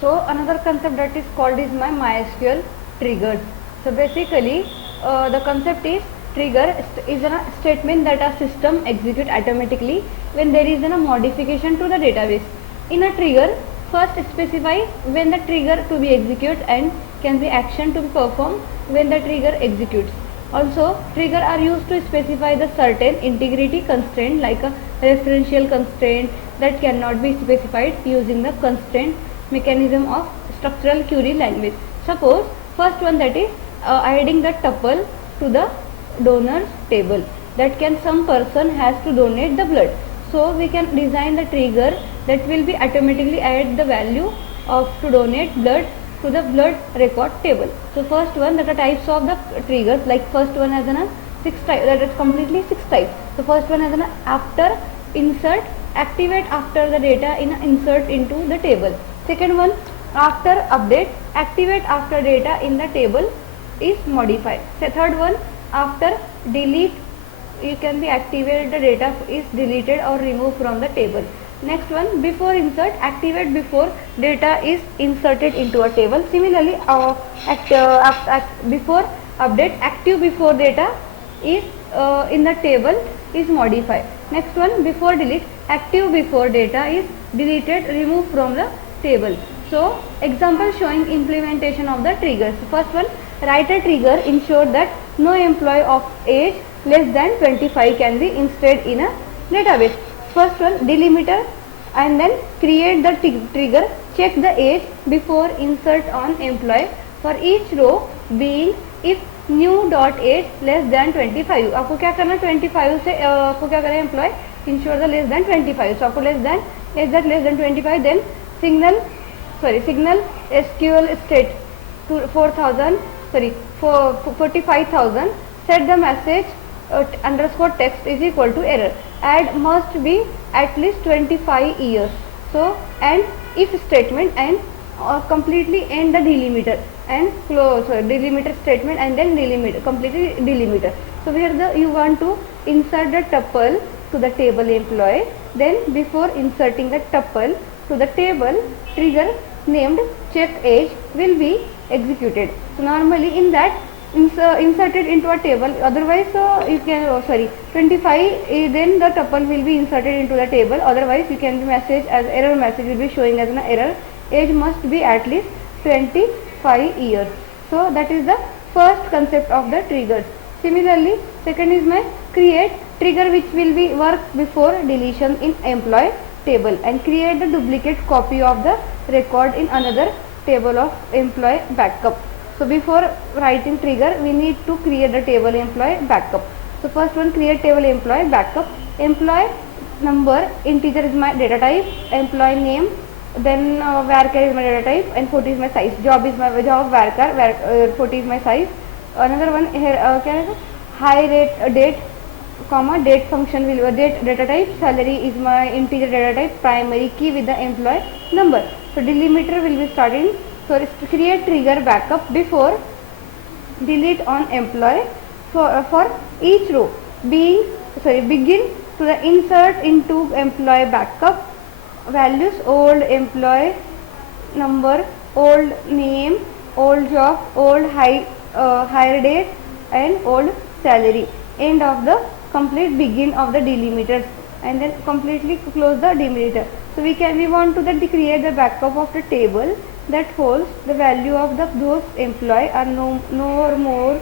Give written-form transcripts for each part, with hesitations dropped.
So another concept that is called is my MySQL triggers. So basically the concept is trigger is a statement that a system execute automatically when there is a modification to the database. In a trigger, first specify when the trigger to be executed and can be action to be performed when the trigger executes. Also, trigger are used to specify the certain integrity constraint like a referential constraint that cannot be specified using the constraint mechanism of structural query language. Suppose first one, that is adding the tuple to the donors table, that can some person has to donate the blood. So we can design the trigger that will be automatically add the value of to donate blood to the blood record table. So first one, that the types of the triggers, like first one has an 6 types, that is completely 6 types. So first one has an after insert, activate after the data in insert into the table. Second one, after update, activate after data in the table is modified. So third one, after delete, you can be activate the data is deleted or removed from the table. Next one, before insert, activate before data is inserted into a table. Similarly, before update, active before data is in the table is modified. Next one, before delete, active before data is deleted, removed from the table. So example showing implementation of the triggers. First one, write a trigger ensure that no employee of age less than 25 can be instead in a database. First one, delimiter, and then create the trigger, check the age before insert on employee for each row being if new dot age less than 25. आपको क्या करना 25 से आपको क्या करना है employee ensure the less than 25. So आपको less than 25, then signal SQL state to 45,000, set the message underscore text is equal to error, add must be at least 25 years. So and if statement and completely end the delimiter and close delimiter statement and then delimiter, completely delimiter. So here you want to insert the tuple to the table employee, then before inserting the tuple to the table, trigger named check age will be executed. So normally in that inserted into a table, otherwise you can 25 then the tuple will be inserted into the table, otherwise you can message as error message will be showing as an error, age must be at least 25 years. So that is the first concept of the triggers. Similarly, second is my create trigger which will be work before deletion in employee table and create the duplicate copy of the record in another table of employee backup. So before writing trigger, we need to create the table employee backup. So first one, create table employee backup. Employee number integer is my data type, employee name, then varchar is my data type, and 40 is my size. Job is my job varchar, 40 is my size. Another one here, high rate date, comma date function will date data type, salary is my integer data type, primary key with the employee number. So delimiter will be starting. So create trigger backup before delete on employee for each row begin to the insert into employee backup values old employee number, old name, old job, old hire date and old salary. End of the complete begin of the delimiters and then completely close the delimiter. So we want to create the backup of the table that holds the value of those employee are no more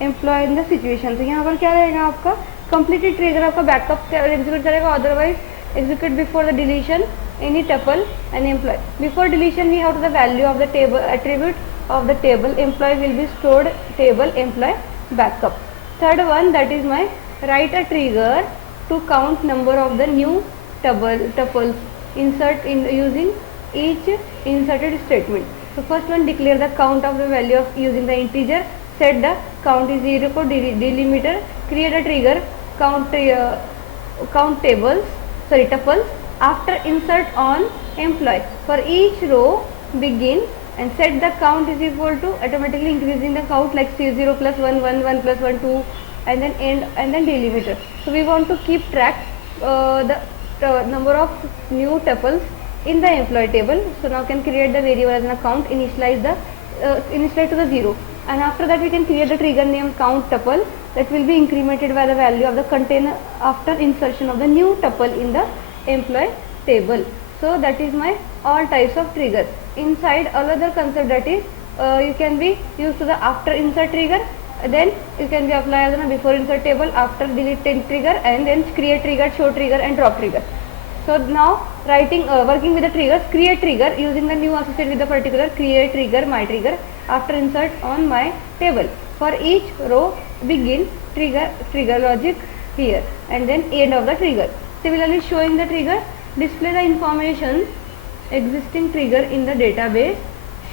employee in the situation. तो यहाँ पर क्या रहेगा आपका completely trigger आपका backup execute करेगा, otherwise execute before the deletion any tuple and employee. Before deletion we have the value of the table attribute of the table employee will be stored table employee backup. Third one, that is my write a trigger to count number of the new tuples insert in using each inserted statement. So first one, declare the count of the value of using the integer, set the count is 0 for delimiter, create a trigger count tuples after insert on employee for each row begin and set the count is equal to automatically increasing the count like 0 plus 1 1 plus 1 2 and then end and then delimiter. So we want to keep track the number of new tuples in the employee table. So now can create the variable as an account, initialize to the 0, and after that we can create the trigger name count tuple that will be incremented by the value of the container after insertion of the new tuple in the employee table. So that is my all types of triggers. Inside another concept, that is you can be used to the after insert trigger, then you can be applied as a before insert table, after delete trigger, and then create trigger, show trigger, and drop trigger. So now working with the triggers, create trigger using the new associated with the particular, create trigger, my trigger after insert on my table. For each row begin trigger logic here, and then end of the trigger. Similarly, showing the trigger, display the information existing trigger in the database.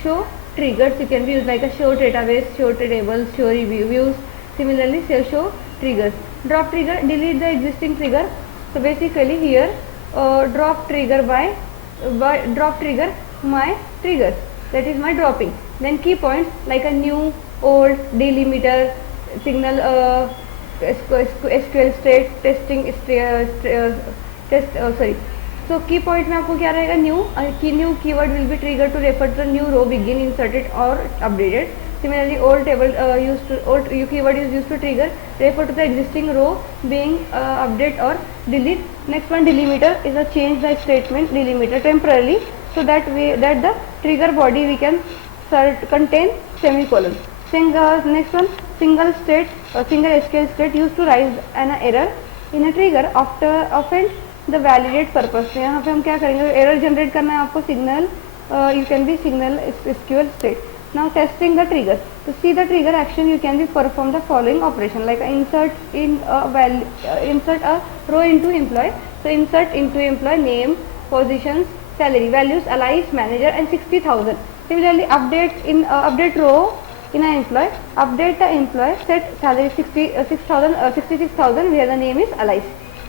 Show triggers, you can be used like a show database, show tables, show reviews. Similarly, show triggers. Drop trigger, delete the existing trigger. So basically here drop trigger by drop trigger my triggers, that is my dropping. Then key points like a new, old, delimiter, signal, SQL state, testing sorry. So key point में आपको क्या रहेगा, new keyword will be triggered to refer to the new row begin inserted or updated. Similarly, old table old keyword is used to trigger refer to the existing row being update or delete. Next one, delimiter is a change the statement delimiter temporarily, so that the trigger body we can contain semicolon. Next one, single SQL state used to raise an error in a trigger after offend the validate purpose. तो यहाँ पे हम क्या करेंगे, error generate करना है आपको, signal you can be signal SQL state. Now testing the trigger. To see the trigger action, you can be perform the following operation like insert a row into employee. So insert into employee name, positions, salary, values, allies, manager, and 60,000. Similarly, update row in an employee, update the employee, set salary 66,000 where the name is allies.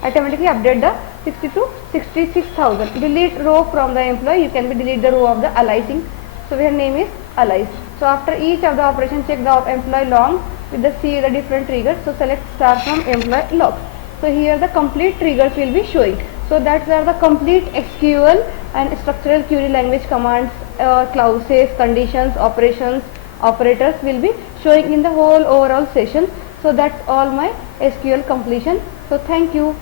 Automatically update the 60 to 66,000. Delete row from the employee, you can be delete the row of the aliasing. So where name is allies. So after each of the operation, check the employee long with the different triggers. So select star from employee log. So here the complete triggers will be showing. So that's are the complete SQL and structural query language commands, clauses, conditions, operations, operators will be showing in the whole overall session. So that's all my SQL completion. So thank you.